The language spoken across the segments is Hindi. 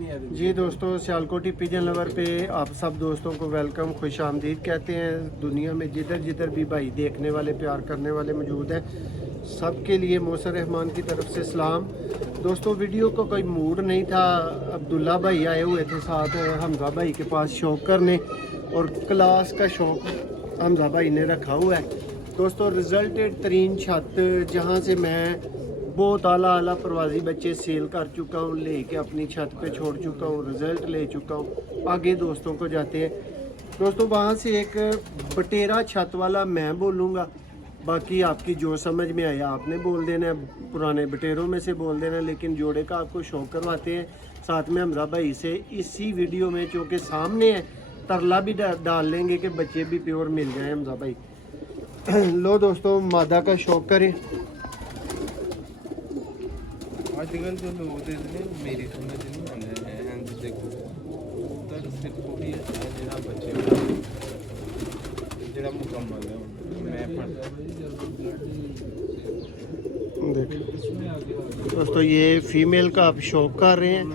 नहीं आती जी दोस्तों, सियालकोटी पिजन लवर पे आप सब दोस्तों को वेलकम, खुश आमदीद कहते हैं। दुनिया में जिधर जिधर भी भाई देखने वाले, प्यार करने वाले मौजूद हैं, सबके लिए मौसर रहमान की तरफ से सलाम। दोस्तों, वीडियो को कोई मूड नहीं था। अब्दुल्ला भाई आए हुए थे साथ हमजा भाई के पास शौक करने, और क्लास का शौक हमजा भाई ने रखा हुआ है। दोस्तों, रिजल्टेड तरीन छत जहाँ से मैं बहुत आला प्रवासी बच्चे सेल कर चुका हूँ, लेके अपनी छत पे छोड़ चुका हूँ, रिज़ल्ट ले चुका हूँ, आगे दोस्तों को जाते हैं। दोस्तों, वहाँ से एक बटेरा छत वाला मैं बोलूँगा, बाकी आपकी जो समझ में आया आपने बोल देना है, पुराने बटेरों में से बोल देना है, लेकिन जोड़े का आपको शौक करवाते हैं। साथ में हमजा भाई से इसी वीडियो में, चूँकि सामने है, तरला भी डाल लेंगे कि बच्चे भी प्योर मिल जाए हमजा भाई। लो दोस्तों, मादा का शौक करें। आजकल जो लोग ने मेरी समझ नहीं आने हैं देखो तर सिर्फ वही है जेड़ा बच्चे जेड़ा मुकम्मल है। मैं देखो दोस्तों, ये फीमेल का आप शौक कर रहे हैं,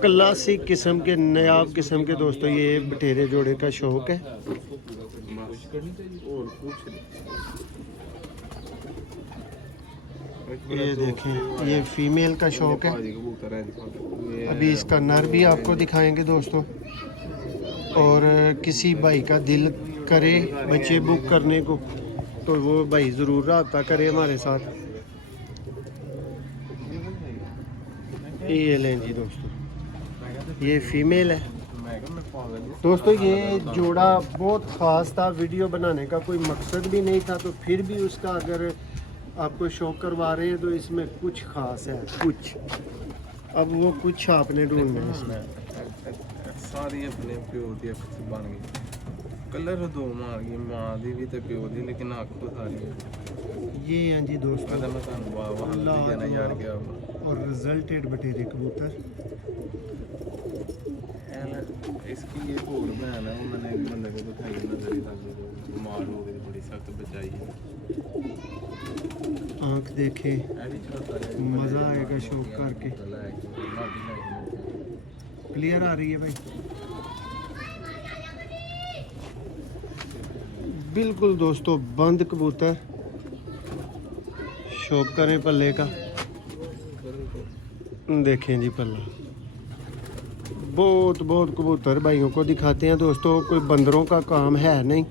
क्लासिक किस्म के, नयाब किस्म के। दोस्तों, ये बटेरे जोड़े का शौक है। ये देखें, ये फीमेल का शौक है। अभी इसका नर भी आपको दिखाएंगे दोस्तों। और किसी भाई का दिल करे बच्चे बुक करने को, तो वो भाई ज़रूर रब्ता करे हमारे साथ। ये लें जी दोस्तों, ये फीमेल है। दोस्तों, ये जोड़ा बहुत ख़ास था, वीडियो बनाने का कोई मकसद भी नहीं था, तो फिर भी उसका अगर आपको शौक करवा रहे हैं तो इसमें कुछ ख़ास है, कुछ। अब वो कुछ आपने ढूंढना है इसमें। सारी अपने प्यो दी बन गई, कलर दो मार गई, माँ दी भी ते प्यो दी, लेकिन आखो सारी ये हैं जी दोस्तों, मैं तुहानू वाह यार गया और रिजल्टेड बटेरे कबूतर। इसकी ये होर बहन है, उन्होंने भी बंदे को दिखाई नजर तक बीमार हो गई, बड़ी सख्त बचाई है। आँख देखे, मज़ा आएगा शौक करके। क्लियर आ रही है भाई? बिल्कुल दोस्तों, बंद कबूतर, शौक करें पल्ले का। देखें जी पल्ला, बहुत कबूतर भाइयों को दिखाते हैं दोस्तों। कोई बंदरों का काम है नहीं,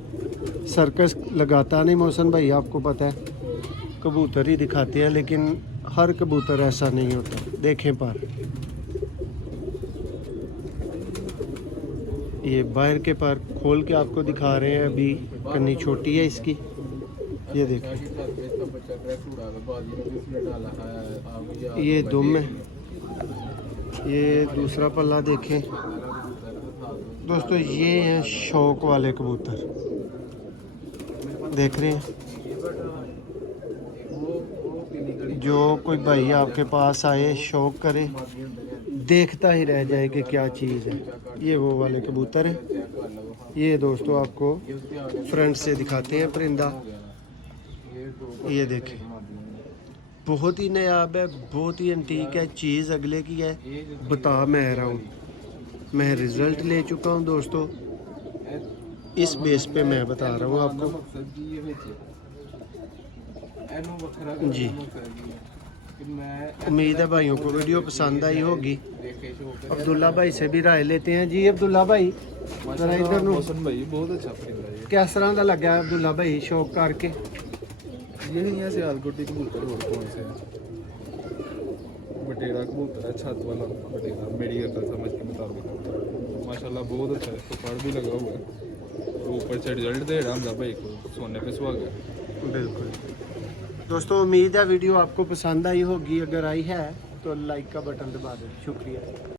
सर्कस लगाता नहीं मोहसन भाई, आपको पता है। कबूतर ही दिखाते हैं, लेकिन हर कबूतर ऐसा नहीं होता। देखें पर ये बाहर के पर खोल के आपको दिखा रहे हैं। अभी कन्नी छोटी है इसकी, ये देखें। ये दुम है, ये दूसरा पल्ला देखें दोस्तों। ये हैं शौक वाले कबूतर, देख रहे हैं। जो कोई भाई आपके पास आए, शौक करे, देखता ही रह जाए कि क्या चीज़ है। ये वो वाले कबूतर हैं। ये दोस्तों आपको फ्रंट से दिखाते हैं परिंदा। ये देखें, बहुत ही नायाब है, बहुत ही एंटीक है, चीज़ अगले की है। बता मैं रहा हूँ, मैं रिज़ल्ट ले चुका हूँ दोस्तों, इस बेस पे मैं बता रहा हूँ आपको जी। उम्मीद है भाइयों को वीडियो पसंद आई होगी। अब्दुल्ला भाई से भी राय लेते हैं जी। अब्दुल्ला भाई, जरा इधर नु, बहुत अच्छा परिंदा किस तरह का लगा अब्दुल्ला भाई शौक करके? ये नहीं है सियालकोटी कबूतर और कौन से बटेरा कबूतर है, छत वाला बटेरा, मेरी अकल समझ के मुताबिक माशाल्लाह बहुत अच्छा है। इसको पढ़ भी लगा हुआ है, और ऊपर से रिजल्ट दे रहा हमजा भाई को, सोने पे सुहागा। बिल्कुल दोस्तों, उम्मीद है वीडियो आपको पसंद आई होगी। अगर आई है तो लाइक का बटन दबा दें। शुक्रिया।